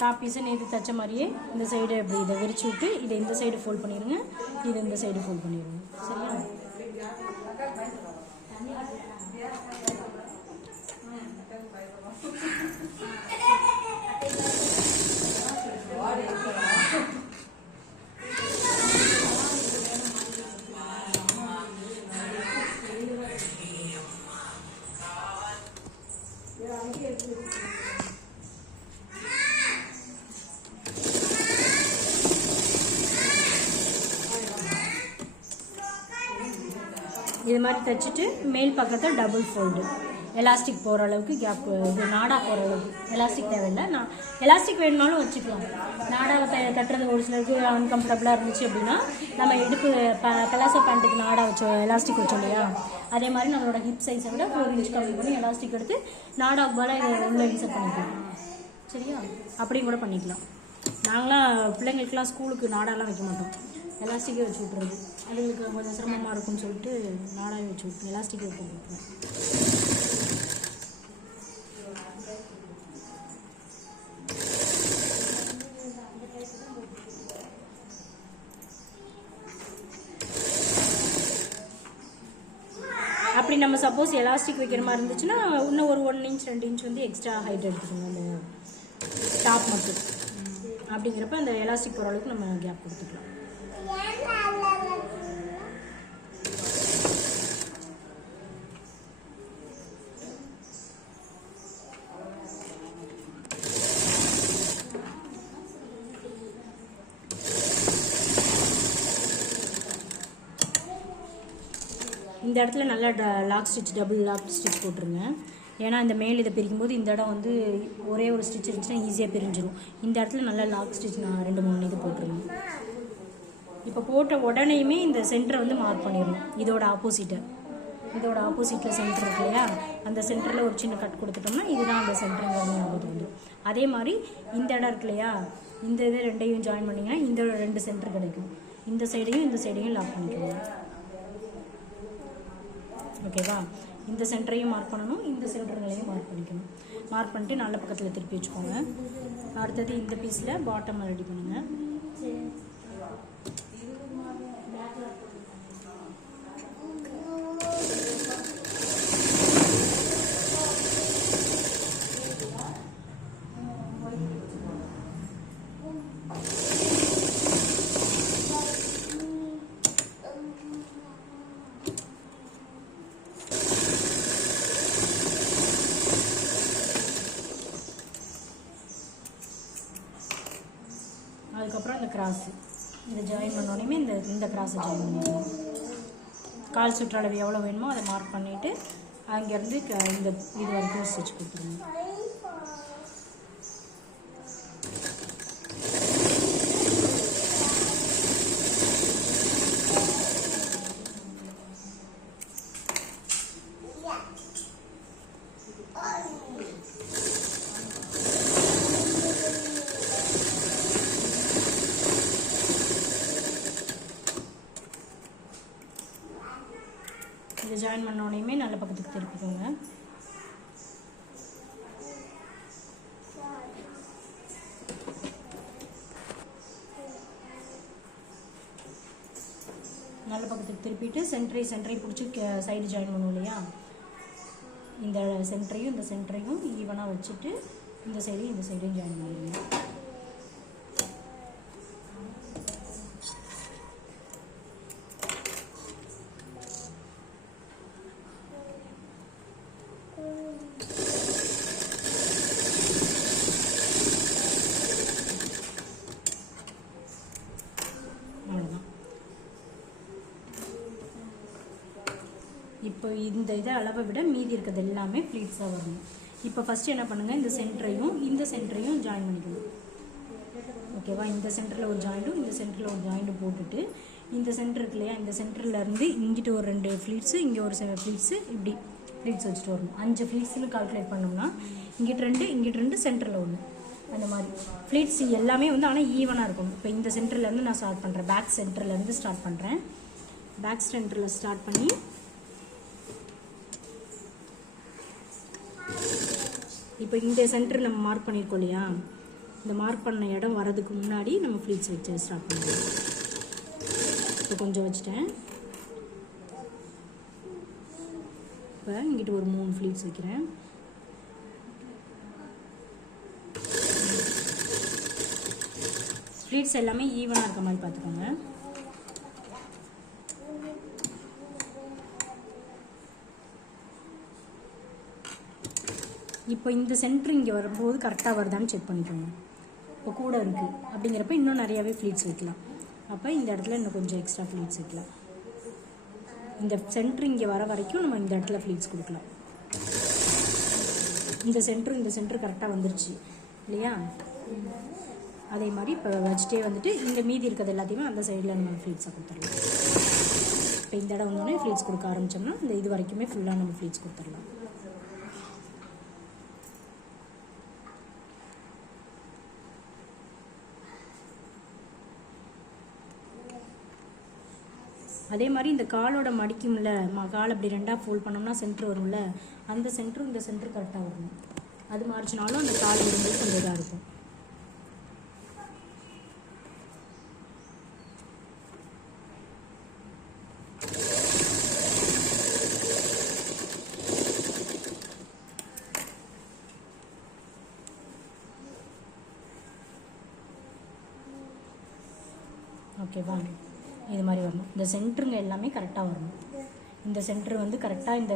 Top பீஸை நேற்று தைச்ச மாதிரியே இந்த சைடு அப்படி இதை விரிச்சு விட்டு இதை இந்த சைடு ஃபோல்ட் பண்ணிடுங்க, இதை இந்த சைடு ஃபோல்ட் பண்ணிடுங்க. சரியா? இது மாதிரி தைச்சிட்டு மேல் பக்கத்தை டபுள் ஃபோல்டு, எலாஸ்டிக் போகிற அளவுக்கு கேப், இது நாடா போகிற அளவுக்கு. எலாஸ்டிக் தேவையில்லை, நான் எலாஸ்டிக் வேணுனாலும் வச்சுக்கலாம். நாடாவை கட்டுறது ஒரு சிலருக்கு அன்கம்ஃபர்டபுளாக இருந்துச்சு அப்படின்னா நம்ம இடுப்பு பலாசோ பேண்ட்டுக்கு நாடா வச்சோம், எலாஸ்டிக் வச்சோம் இல்லையா, அதே மாதிரி நம்மளோட ஹிப் சைஸை விட 4 இன்ச் கம்மி பண்ணி எலாஸ்டிக் எடுத்து நாடாவுக்கு மேலே இதை உள்ள இன்சர்ட் பண்ணிக்கலாம். சரியா? அப்படியும் கூட பண்ணிக்கலாம். நாங்களாம் பிள்ளைங்களுக்குலாம் ஸ்கூலுக்கு நாடாலாம் வைக்க மாட்டோம், எலாஸ்டிக்கே வச்சு விட்றது. அதுங்களுக்கு கொஞ்சம் சிரமமாக இருக்கும்னு சொல்லிட்டு நாடாவே வச்சு விட்டு எலாஸ்டிக்கே வைக்க விட்டுருவோம். அப்படி நம்ம சப்போஸ் எலாஸ்டிக் வைக்கிற மாதிரி இருந்துச்சுன்னா இன்னும் ஒரு 1 இன்ச் 2 இன்ச் வந்து எக்ஸ்ட்ரா ஹைட் எடுத்துக்கோங்க அந்த டாப் மட்டும். அப்படிங்கிறப்ப அந்த எலாஸ்டிக் போகிற அளவுக்கு நம்ம கேப் கொடுத்துக்கலாம். இந்த இடத்துல நல்லா lock stitch, double lock stitch போட்டுருங்க. ஏன்னா இந்த மேல் இதை பிரிக்கும்போது இந்த இடம் வந்து ஒரே ஒரு ஸ்டிச் இருந்துச்சுன்னா ஈஸியாக பிரிஞ்சிடும். இந்த இடத்துல நல்லா லாக் ஸ்டிச் நான் 2-3 இது போட்டுருங்க. இப்போ போட்ட உடனேயுமே இந்த சென்டரை வந்து மார்க் பண்ணிடணும். இதோட ஆப்போசிட்டில் சென்டர் இருக்கு இல்லையா, அந்த சென்டரில் ஒரு சின்ன கட் கொடுத்துட்டோம்னா இதுதான் அந்த சென்டருங்கிறது ஞாபகம் வந்துடும். அதே மாதிரி இந்த இடம் இருக்கு இல்லையா, இந்த இது ரெண்டையும் ஜாயின் பண்ணிங்கன்னா இந்த 2 சென்டர் கிடைக்கும். இந்த சைடையும் லாக் பண்ணிக்கணும். ஓகேவா? இந்த சென்டரையும் மார்க் பண்ணணும், இந்த சென்டர்களையும் மார்க் பண்ணிக்கணும். மார்க் பண்ணிட்டு நல்ல பக்கத்தில் திருப்பி வச்சுக்கோங்க. அடுத்தது இந்த பீஸில் பாட்டம் ரெடி பண்ணுங்கள். அதுக்கப்புறம் இந்த கிராஸு இதை ஜாயின் பண்ணோடனே இந்த கிராஸை ஜாயின் பண்ணிடணும். கால் சுற்றளவு எவ்வளோ வேணுமோ அதை மார்க் பண்ணிவிட்டு அங்கேருந்து இந்த இது வரைக்கும் ஸ்டிச் கொடுத்துருங்க. இதை ஜாயின் பண்ணோடனே நல்ல பக்கத்துக்கு திருப்பிக்கோங்க. நல்ல பக்கத்துக்கு திருப்பிட்டு சென்டரை பிடிச்சி சைடு ஜாயின் பண்ணுவோம் இல்லையா, இந்த சென்டரையும் ஈவனாக வச்சுட்டு இந்த சைடையும் ஜாயின் பண்ணிடுங்க. இப்போ இந்த இதை அளவை விட மீதி இருக்கிறது எல்லாமே ப்ளீட்ஸாக வரணும். இப்போ ஃபஸ்ட்டு என்ன பண்ணுங்கள், இந்த சென்டரையும் ஜாயின் பண்ணிக்கணும். ஓகேவா? இந்த சென்டரில் ஒரு ஜாயிண்ட்டும் இந்த சென்டரில் ஒரு ஜாயிண்ட்டும் போட்டுட்டு இந்த சென்டர் இருக்கு இல்லையா, இந்த சென்டர்லேருந்து இங்கிட்டு ஒரு 2 ஃப்ளீட்ஸு, இங்கே ஒரு ஃப்ளீட்ஸு, இப்படி ஃப்ளீட்ஸ் வச்சுட்டு வரணும். 5 ஃப்ளீட்ஸ்னு கால்குலேட் பண்ணோம்னா இங்கிட்டு 2 சென்டரில் 1, அந்த மாதிரி ஃப்ளீட்ஸ் எல்லாமே வந்து ஆனால் ஈவனாக இருக்கணும். இப்போ இந்த சென்டர்லேருந்து நான் ஸ்டார்ட் பண்ணுறேன், பேக் சென்டர்லேருந்து ஸ்டார்ட் பண்ணுறேன். பேக் சென்டரில் ஸ்டார்ட் பண்ணி இப்போ இந்த சென்டர் நம்ம மார்க் பண்ணியிருக்கோம் இல்லையா, இந்த மார்க் பண்ண இடம் வரதுக்கு முன்னாடி நம்ம ஃப்ளீட்ஸ் வச்சு ஸ்டார்ட் பண்ணுவோம். இப்போ கொஞ்சம் வச்சுட்டேன். இப்போ இங்கிட்ட ஒரு 3 ஃப்ளீட்ஸ் வைக்கிறேன். ஃப்ளீட்ஸ் எல்லாமே ஈவனாக இருக்க மாதிரி பார்த்துக்கோங்க. இப்போ இந்த சென்டர் இங்கே வரும்போது கரெக்டாக வருதான்னு செக் பண்ணிக்கோங்க. இப்போ கூட இருக்குது அப்படிங்கிறப்ப இன்னும் நிறையாவே ஃப்ளீட்ஸ் வைக்கலாம். அப்போ இந்த இடத்துல இன்னும் கொஞ்சம் எக்ஸ்ட்ரா ஃப்ளீட்ஸ் வைக்கலாம். இந்த சென்டர் இங்கே வர வரைக்கும் நம்ம இந்த இடத்துல ஃப்ளீட்ஸ் கொடுக்கலாம். இந்த சென்டர் கரெக்டாக வந்துருச்சு இல்லையா? அதே மாதிரி இப்போ வச்சுட்டே வந்துட்டு இந்த மீதி இருக்கிறது எல்லாத்தையுமே அந்த சைடில் நம்ம ஃப்ளீட்ஸாக கொடுத்துடலாம். இப்போ இந்த இடம் வந்தோடனே ஃப்ளீட்ஸ் கொடுக்க ஆரம்பித்தோம்னா இந்த இது வரைக்குமே ஃபுல்லாக நம்ம ஃப்ளீட்ஸ் கொடுத்துடலாம். அதே மாதிரி இந்த காலோட மடிக்கும்ல, கால் அப்படி 2ஆக ஃபோல்ட் பண்ணோம்னா சென்டர் வரும்ல, அந்த சென்டரும் இந்த சென்டர் கரெக்டாக வரணும். அது மாறிச்சினாலும் அந்த கால் வரும்போது கொஞ்சம் இதாக இருக்கும். ஓகேவா? இது மாதிரி வரணும். இந்த சென்டருங்க எல்லாமே கரெக்டாக வரணும். இந்த சென்டர் வந்து கரெக்டாக இந்த